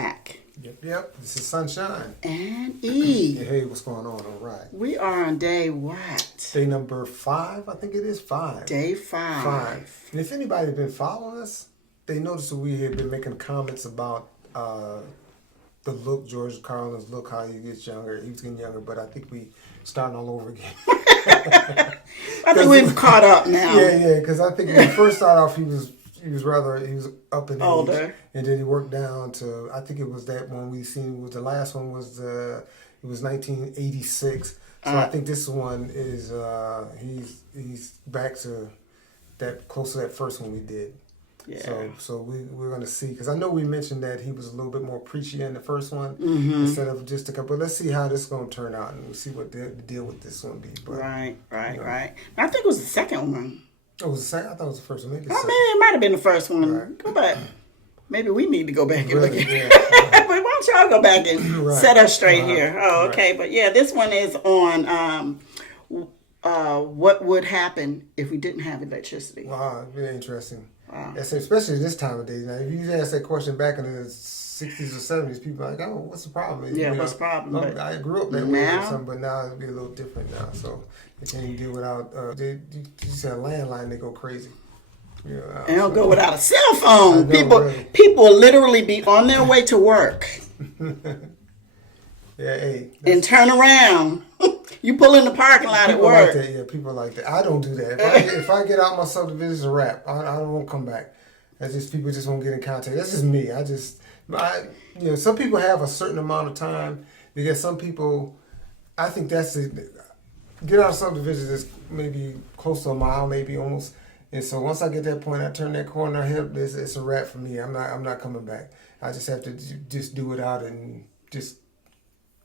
back. Yep. This is Sunshine. And E. Hey, what's going on? All right. We are on day what? Day number 5, I think it is 5. Day 5. And if anybody has been following us, they noticed that we have been making comments about the look, George Carlin's look, how he gets younger. He was getting younger, but I think we starting all over again. I think we've caught up now. Yeah, because I think when he first started off, he was up in older, age, and then he worked down to, I think it was that one we seen was the last one was it was 1986. So I think this one is he's back to that, close to that first one we did. Yeah. So we're gonna see, because I know we mentioned that he was a little bit more preachy in the first one instead of just a couple. But let's see how this is gonna turn out, and we'll see what the deal with this one be. But, right. I think it was the second one. Oh, it was the second? I thought it was the first one. Maybe it might have been the first one. Right. Go back. Maybe we need to go back and look at it. But why don't y'all go back and set us straight here? Oh, okay. But yeah, this one is on what would happen if we didn't have electricity. Wow, very interesting. Wow. Especially this time of day. Now, if you ask that question back in the 60s or 70s, people are like, oh, what's the problem? Yeah, what's the problem? I grew up that way or something, but now it'll be a little different now. So they can't even deal without, you said a landline, they go crazy. Yeah, they don't go without a cell phone. Know, people will literally be on their way to work. And turn around. You pull in the parking lot at work. Like that, yeah, people like that. I don't do that. If I get out my subdivision, it's a wrap. I won't come back. That's just, people just won't get in contact. That's just me. Some people have a certain amount of time. Because some people, I think that's it. Get out of subdivision is maybe close to a mile, maybe almost. And so once I get that point, I turn that corner, it's a wrap for me. I'm not coming back. I just have to just do it out and just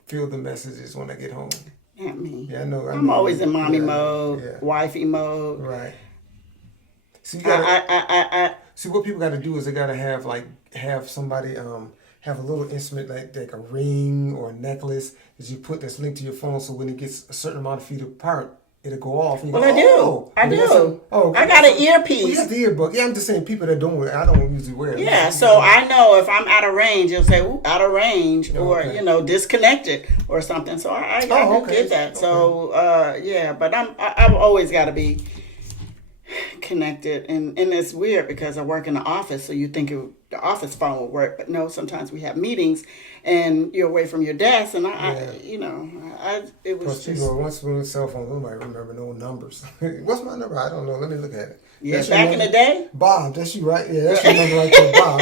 feel the messages when I get home. Not me. Yeah, I know. I'm always in mommy mode, wifey mode. Right. So you gotta, see, what people got to do is they got to have somebody have a little instrument like a ring or a necklace that you put that's linked to your phone, so when it gets a certain amount of feet apart, it'll go off. And I do. I got an earpiece. Well, you have the earbud. Yeah, I'm just saying people that don't wear it. I don't usually wear it. Yeah, so I know if I'm out of range, it'll say out of range or disconnected or something. So I did that. Okay. So but I've always got to be connected, and it's weird because I work in the office, so you think the office phone will work, but no. Sometimes we have meetings, and you're away from your desk, and it was just. People, once we were cell phone, we might remember no numbers. What's my number? I don't know. Let me look at it. Yeah, back in the day, Bob. That's you, right? Yeah, that's your number right there, Bob.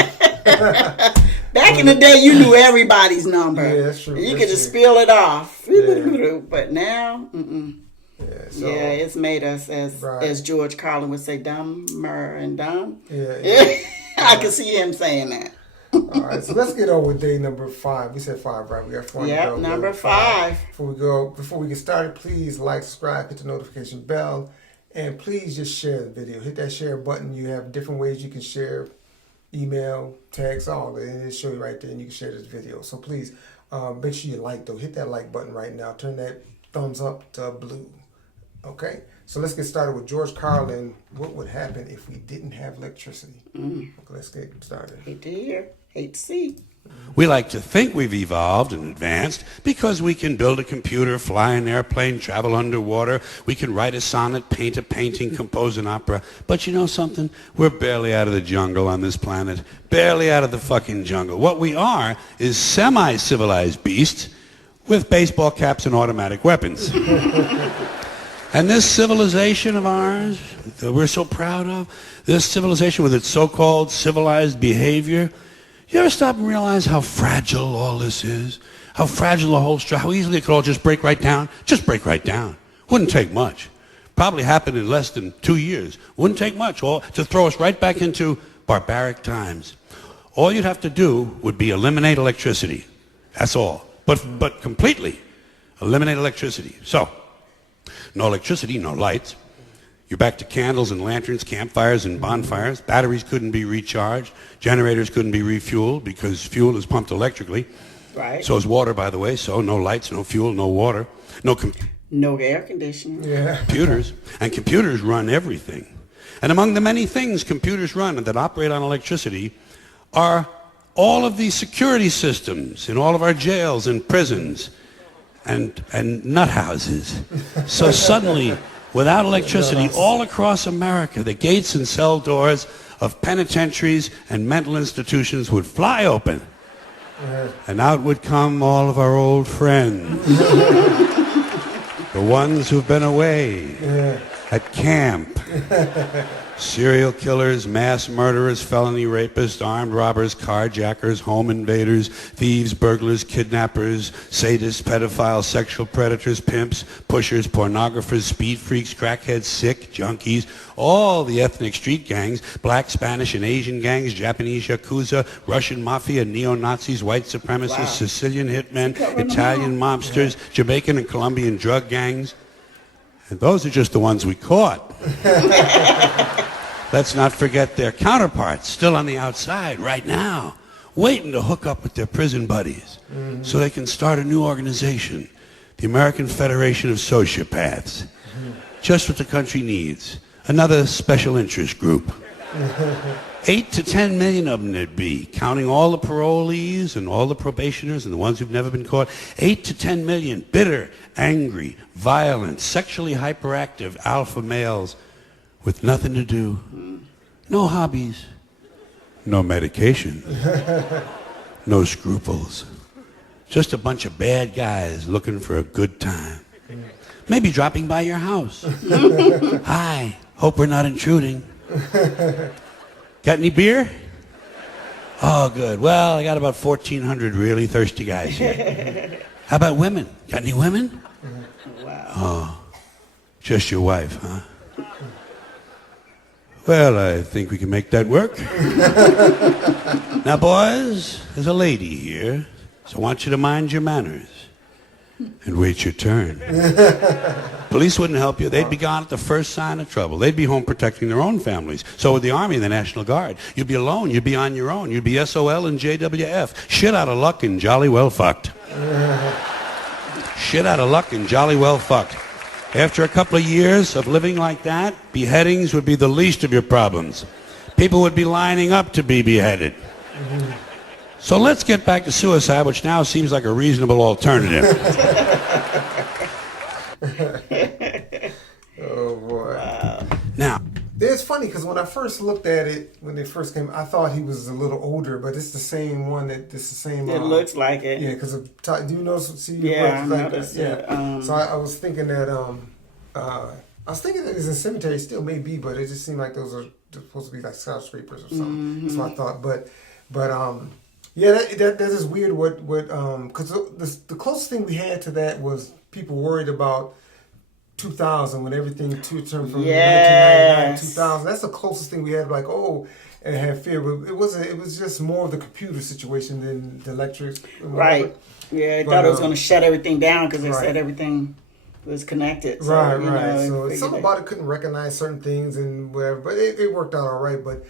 Back in the day, you knew everybody's number. Yeah, that's true. You could just spill it off. Yeah. But now, Yeah, it's made us, as George Carlin would say, dumber and dumb. Yeah. I can see him saying that. All right, so let's get on with day number 5. We said 5, right? We got 4. Yep, number 5. Before we get started, please like, subscribe, hit the notification bell, and please just share the video. Hit that share button. You have different ways you can share: email, text, all of it, and it'll show you right there, and you can share this video. So please make sure you like, though. Hit that like button right now. Turn that thumbs up to blue. Okay, so let's get started with George Carlin. What would happen if we didn't have electricity? Okay, let's get started. Hate to hear, hate to see. We like to think we've evolved and advanced because we can build a computer, fly an airplane, travel underwater. We can write a sonnet, paint a painting, compose an opera. But you know something? We're barely out of the jungle on this planet. Barely out of the fucking jungle. What we are is semi-civilized beasts with baseball caps and automatic weapons. And this civilization of ours that we're so proud of, this civilization with its so-called civilized behavior, you ever stop and realize how fragile all this is? How fragile the whole structure, how easily it could all just break right down? Just break right down. Wouldn't take much. Probably happen in less than 2 years. Wouldn't take much to throw us right back into barbaric times. All you'd have to do would be eliminate electricity. That's all. But completely eliminate electricity. So, no electricity, no lights. You're back to candles and lanterns, campfires and bonfires. Batteries couldn't be recharged. Generators couldn't be refueled because fuel is pumped electrically. Right. So is water, by the way. So no lights, no fuel, no water, no air conditioning. Yeah. Computers. And computers run everything. And among the many things computers run that operate on electricity are all of these security systems in all of our jails and prisons and nut houses. So suddenly, without electricity, all across America, the gates and cell doors of penitentiaries and mental institutions would fly open. And out would come all of our old friends. The ones who've been away at camp. Serial killers, mass murderers, felony rapists, armed robbers, carjackers, home invaders, thieves, burglars, kidnappers, sadists, pedophiles, sexual predators, pimps, pushers, pornographers, speed freaks, crackheads, sick, junkies, all the ethnic street gangs, black, Spanish, and Asian gangs, Japanese yakuza, Russian mafia, neo-Nazis, white supremacists, Sicilian hitmen, Italian mobsters, Jamaican and Colombian drug gangs. And those are just the ones we caught. Let's not forget their counterparts still on the outside right now, waiting to hook up with their prison buddies so they can start a new organization, the American Federation of Sociopaths. Just what the country needs, another special interest group. 8 to 10 million of them there'd be, counting all the parolees and all the probationers and the ones who've never been caught. 8 to 10 million bitter, angry, violent, sexually hyperactive alpha males with nothing to do, no hobbies, no medication, no scruples. Just a bunch of bad guys looking for a good time. Maybe dropping by your house. Hi, hope we're not intruding. Got any beer? Oh, good. Well, I got about 1,400 really thirsty guys here. How about women? Got any women? Wow. Oh, just your wife, huh? Well, I think we can make that work. Now, boys, there's a lady here, so I want you to mind your manners and wait your turn. Police wouldn't help you. They'd be gone at the first sign of trouble. They'd be home protecting their own families. So would the Army and the National Guard. You'd be alone. You'd be on your own. You'd be SOL and JWF. Shit out of luck and jolly well fucked. Shit out of luck and jolly well fucked. After a couple of years of living like that, beheadings would be the least of your problems. People would be lining up to be beheaded. So let's get back to suicide, which now seems like a reasonable alternative. Oh boy. Wow. Now, It's funny because when I first looked at it, when they first came, I thought he was a little older, but it's the same one. It's the same. It looks like it. Yeah, because do you know? See, Yeah, I like noticed that? Yeah. it. So I was thinking that I was thinking that it's a cemetery, still may be, but it just seemed like those are supposed to be like skyscrapers or something. That's what I thought. But yeah, that is weird. What because the closest thing we had to that was people worried about 2000 when everything turned from 1999 to 2000. That's the closest thing we had. Like, oh, and had fear, but it wasn't. It was just more of the computer situation than the electric. Right. Yeah, I thought it was going to shut everything down because they said everything was connected. So, right. So something about it couldn't recognize certain things and whatever, but it worked out all right. But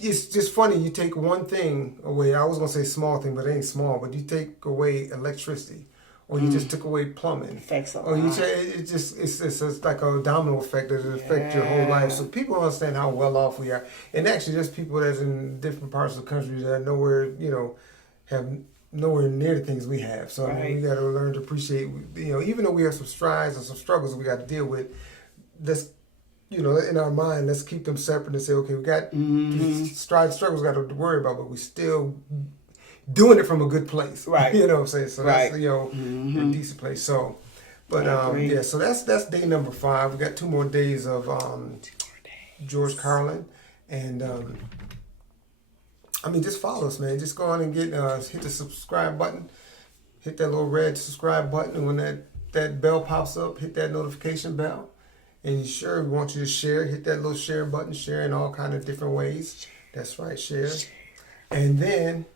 it's just funny. You take one thing away. I was going to say small thing, but it ain't small. But you take away electricity. Or you just took away plumbing. Affects a or lot. It's like a domino effect that affects your whole life. So people don't understand how well off we are. And actually, there's people that's in different parts of the country that are nowhere, have nowhere near the things we have. So I mean, we got to learn to appreciate, even though we have some strides and some struggles we got to deal with. Let's, in our mind, let's keep them separate and say, okay, we got these strides, struggles we got to worry about, but we still doing it from a good place. Right. You know what I'm saying? So that's, a decent place. So, but so that's day number 5. We got 2 more days of George Carlin. And just follow us, man. Just go on and hit the subscribe button. Hit that little red subscribe button. And when that bell pops up, hit that notification bell. And we want you to share. Hit that little share button. Share in all kind of different ways. That's right, share. And then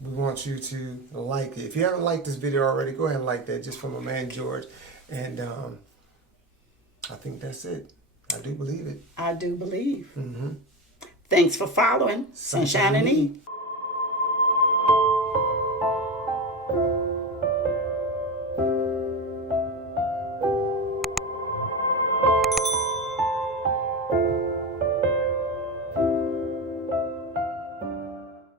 we want you to like it. If you haven't liked this video already, go ahead and like that, just from my man George. And I think that's it. I do believe it. I do believe. Thanks for following Sunshine and E.